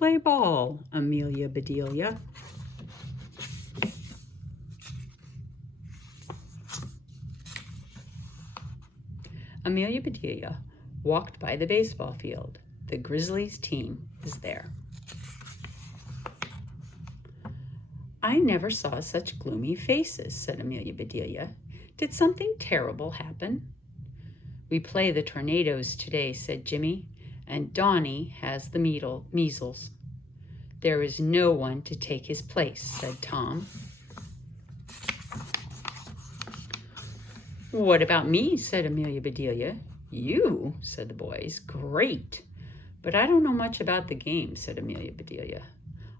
play ball, Amelia Bedelia. Amelia Bedelia walked by the baseball field. The Grizzlies team is there. I never saw such gloomy faces, said Amelia Bedelia. Did something terrible happen? We play the Tornadoes today, said Jimmy, and Donnie has the measles. There is no one to take his place, said Tom. What about me, said Amelia Bedelia. You, said the boys. Great. But I don't know much about the game, said Amelia Bedelia.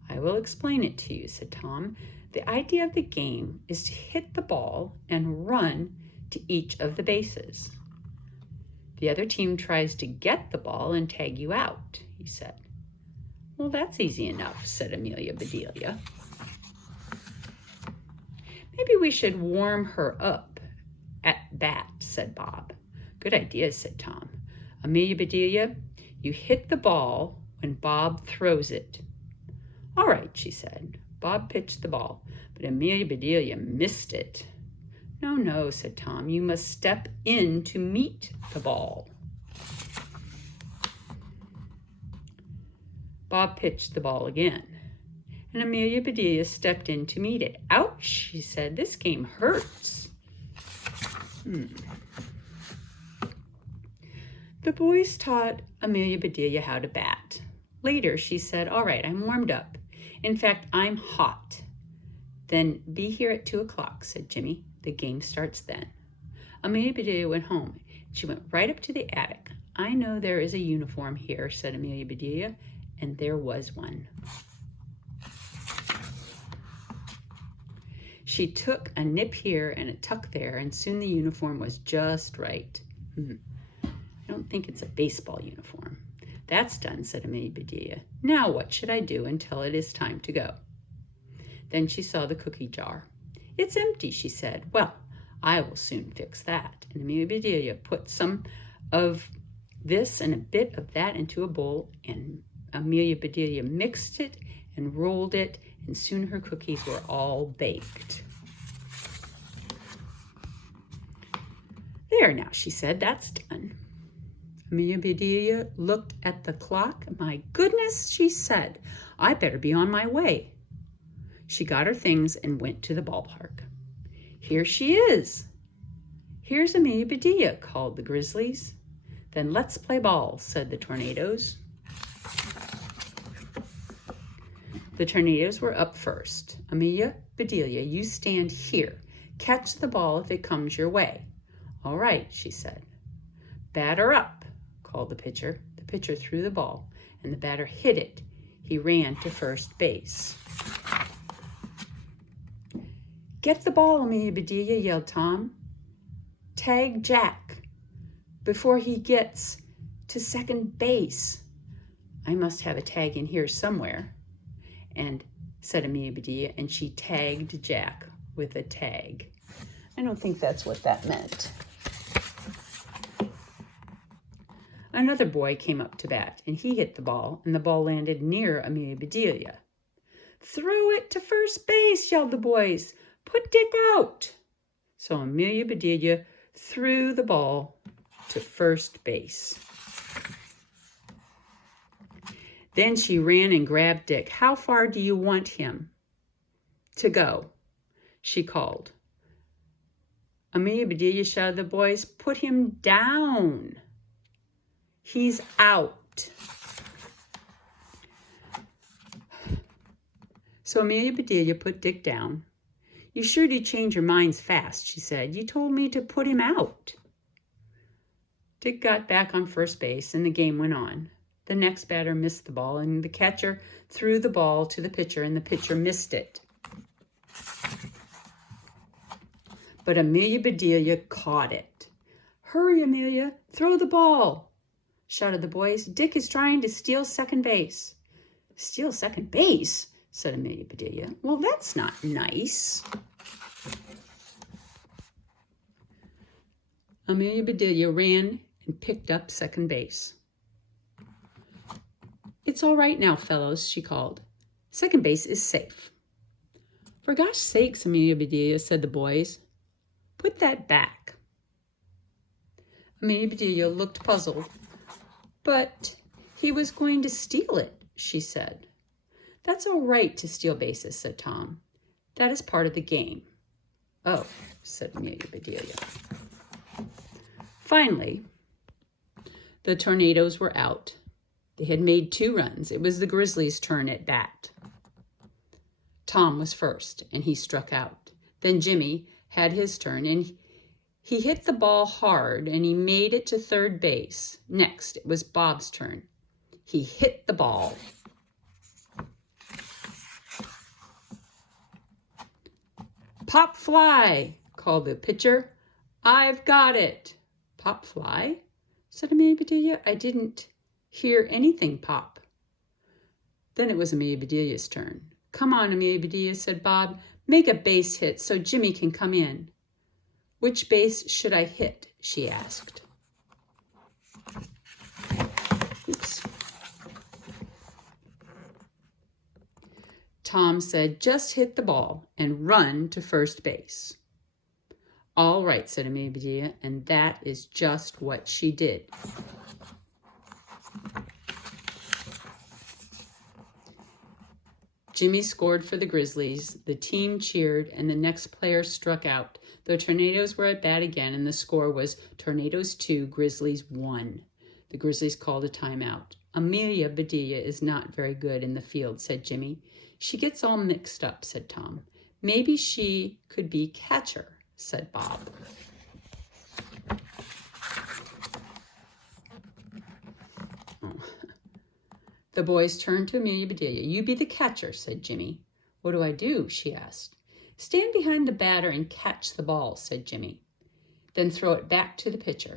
I will explain it to you, said Tom. The idea of the game is to hit the ball and run to each of the bases. The other team tries to get the ball and tag you out, he said. Well, that's easy enough, said Amelia Bedelia. Maybe we should warm her up at bat, said Bob. Good idea, said Tom. Amelia Bedelia, you hit the ball when Bob throws it. All right, she said. Bob pitched the ball, but Amelia Bedelia missed it. No, no, said Tom. You must step in to meet the ball. Bob pitched the ball again, and Amelia Bedelia stepped in to meet it. Ouch, she said. This game hurts. The boys taught Amelia Bedelia how to bat. Later, she said, all right, I'm warmed up. In fact, I'm hot. Then be here at 2 o'clock, said Jimmy. The game starts then. Amelia Bedelia went home. She went right up to the attic. I know there is a uniform here, said Amelia Bedelia, and there was one. She took a nip here and a tuck there, and soon the uniform was just right. I don't think it's a baseball uniform. That's done, said Amelia Bedelia. Now what should I do until it is time to go? Then she saw the cookie jar. It's empty, she said. Well, I will soon fix that. And Amelia Bedelia put some of this and a bit of that into a bowl, and Amelia Bedelia mixed it and rolled it, and soon her cookies were all baked. There now, she said, that's done. Amelia Bedelia looked at the clock. My goodness, she said, I better be on my way. She got her things and went to the ballpark. Here she is. Here's Amelia Bedelia, called the Grizzlies. Then let's play ball, said the Tornadoes. The Tornadoes were up first. Amelia Bedelia, you stand here. Catch the ball if it comes your way. All right, she said. Batter up, called the pitcher. The pitcher threw the ball, and the batter hit it. He ran to first base. Get the ball, Amelia Bedelia, yelled Tom. Tag Jack before he gets to second base. I must have a tag in here somewhere, and said Amelia Bedelia, and she tagged Jack with a tag. I don't think that's what that meant. Another boy came up to bat, and he hit the ball, and the ball landed near Amelia Bedelia. Throw it to first base, yelled the boys. Put Dick out. So Amelia Bedelia threw the ball to first base. Then she ran and grabbed Dick. How far do you want him to go? She called. Amelia Bedelia shouted to the boys, put him down. He's out. So Amelia Bedelia put Dick down. You sure do change your minds fast, she said. You told me to put him out. Dick got back on first base, and the game went on. The next batter missed the ball, and the catcher threw the ball to the pitcher, and the pitcher missed it. But Amelia Bedelia caught it. Hurry, Amelia, throw the ball, shouted the boys. Dick is trying to steal second base. Steal second base? Said Amelia Bedelia. Well, that's not nice. Amelia Bedelia ran and picked up second base. "It's all right now, fellows," she called. "Second base is safe." "For gosh sakes, Amelia Bedelia," said the boys. "Put that back." Amelia Bedelia looked puzzled. "But he was going to steal it," she said. "That's all right to steal bases," said Tom. "That is part of the game." "Oh," said Amelia Bedelia. Finally, the Tornadoes were out. They had made 2 runs. It was the Grizzlies' turn at bat. Tom was first, and he struck out. Then Jimmy had his turn, and he hit the ball hard, and he made it to third base. Next, it was Bob's turn. He hit the ball. "Pop fly," called the pitcher. "I've got it." "Pop fly?" said Amelia Bedelia. "I didn't hear anything pop." Then it was Amelia Bedelia's turn. "Come on, Amelia Bedelia," said Bob. "Make a base hit so Jimmy can come in." "Which base should I hit?" she asked. Oops. Tom said, "Just hit the ball and run to first base." "All right," said Amelia Bedelia, and that is just what she did. Jimmy scored for the Grizzlies. The team cheered, and the next player struck out. The Tornadoes were at bat again, and the score was Tornadoes 2, Grizzlies 1. The Grizzlies called a timeout. "Amelia Bedelia is not very good in the field," said Jimmy. "She gets all mixed up," said Tom. "Maybe she could be catcher," said Bob. The boys turned to Amelia Bedelia. "You be the catcher," said Jimmy. "What do I do?" she asked. "Stand behind the batter and catch the ball," said Jimmy. "Then throw it back to the pitcher."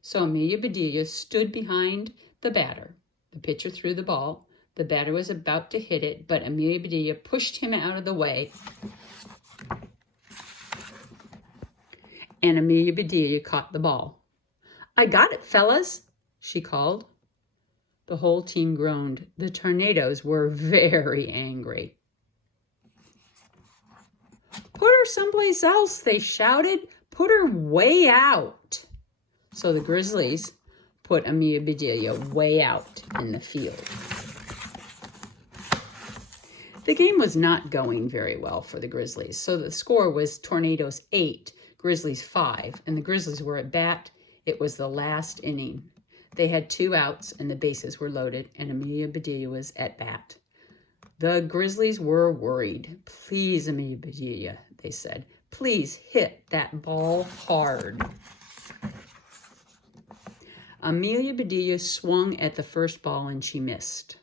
So Amelia Bedelia stood behind the batter. The pitcher threw the ball. The batter was about to hit it, but Amelia Bedelia pushed him out of the way. And Amelia Bedelia caught the ball. "I got it, fellas," she called. The whole team groaned. The Tornadoes were very angry. "Put her someplace else," they shouted. "Put her way out." So the Grizzlies put Amelia Bedelia way out in the field. The game was not going very well for the Grizzlies, so the score was Tornadoes 8, Grizzlies 5, and the Grizzlies were at bat. It was the last inning. They had 2 outs, and the bases were loaded, and Amelia Bedelia was at bat. The Grizzlies were worried. "Please, Amelia Bedelia," they said, "please hit that ball hard." Amelia Bedelia swung at the first ball, and she missed.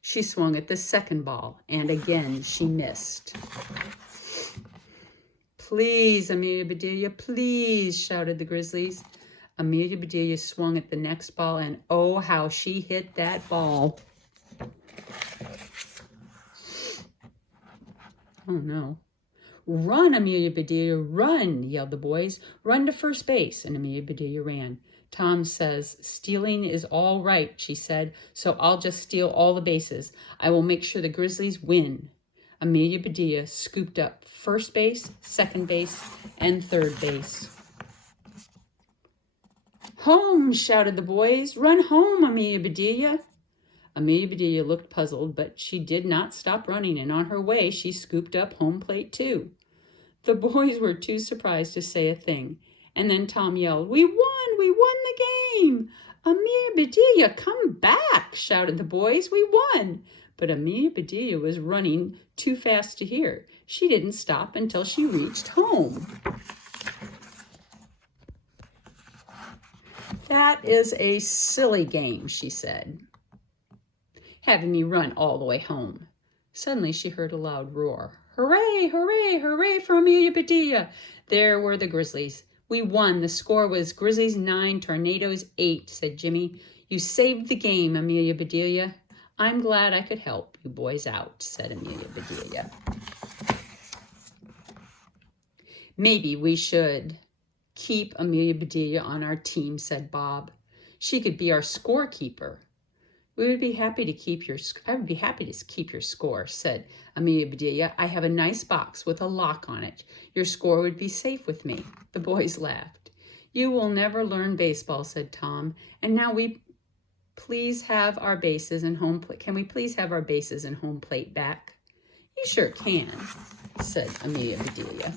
She swung at the second ball, and again she missed. "Please, Amelia Bedelia, please," shouted the Grizzlies. Amelia Bedelia swung at the next ball, and oh, how she hit that ball. Oh, no. "Run, Amelia Bedelia, run," yelled the boys. "Run to first base," and Amelia Bedelia ran. "Tom says stealing is all right," she said, "so I'll just steal all the bases. I will make sure the Grizzlies win." Amelia Bedelia scooped up first base, second base, and third base. "Home," shouted the boys. "Run home, Amelia Bedelia." Amelia Bedelia looked puzzled, but she did not stop running, and on her way she scooped up home plate too. The boys were too surprised to say a thing. And then Tom yelled, "We won! We won the game!" "Amelia Bedelia, come back!" shouted the boys. "We won!" But Amelia Bedelia was running too fast to hear. She didn't stop until she reached home. "That is a silly game," she said, "having me run all the way home." Suddenly she heard a loud roar. "Hooray, hooray, hooray for Amelia Bedelia!" There were the Grizzlies. "We won. The score was Grizzlies 9, Tornadoes 8, said Jimmy. "You saved the game, Amelia Bedelia." "I'm glad I could help you boys out," said Amelia Bedelia. "Maybe we should keep Amelia Bedelia on our team," said Bob. "She could be our scorekeeper." I would be happy to keep your score, said Amelia Bedelia. I have a nice box with a lock on it. Your score would be safe with me. The boys laughed. You will never learn baseball, said Tom. And now we please have our bases and home plate. Can we please have our bases and home plate back? You sure can, said Amelia Bedelia.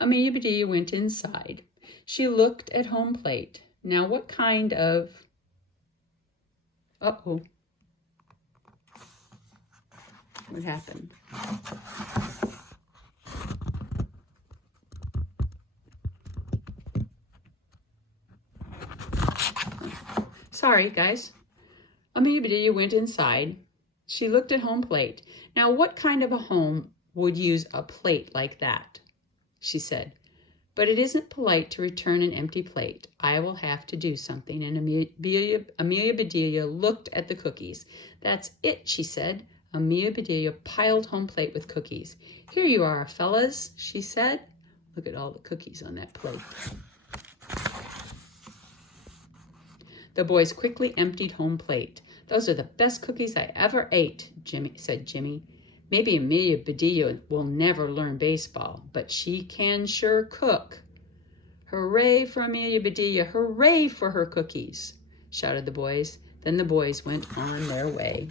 Amelia Bedelia went inside. She looked at home plate. Now what kind of... Uh-oh. What happened? Sorry, guys. Amelia Bedelia went inside. She looked at home plate. Now what kind of a home would use a plate like that? She said. But it isn't polite to return an empty plate. I will have to do something. And Amelia Bedelia looked at the cookies. That's it, she said. Amelia Bedelia piled home plate with cookies. Here you are, fellas, she said. Look at all the cookies on that plate. The boys quickly emptied home plate. Those are the best cookies I ever ate, said Jimmy. Maybe Amelia Bedelia will never learn baseball, but she can sure cook. Hooray for Amelia Bedelia! Hooray for her cookies! Shouted the boys. Then the boys went on their way.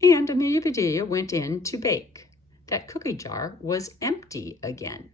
And Amelia Bedelia went in to bake. That cookie jar was empty again.